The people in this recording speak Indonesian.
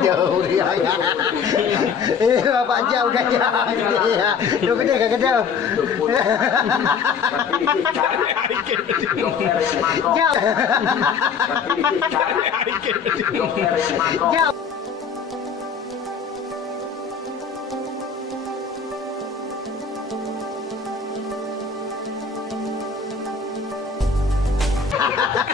Jauh dia ya. Bapak jauh kayaknya. Lu gede gak gede? Jauh. Jauh. Hahaha.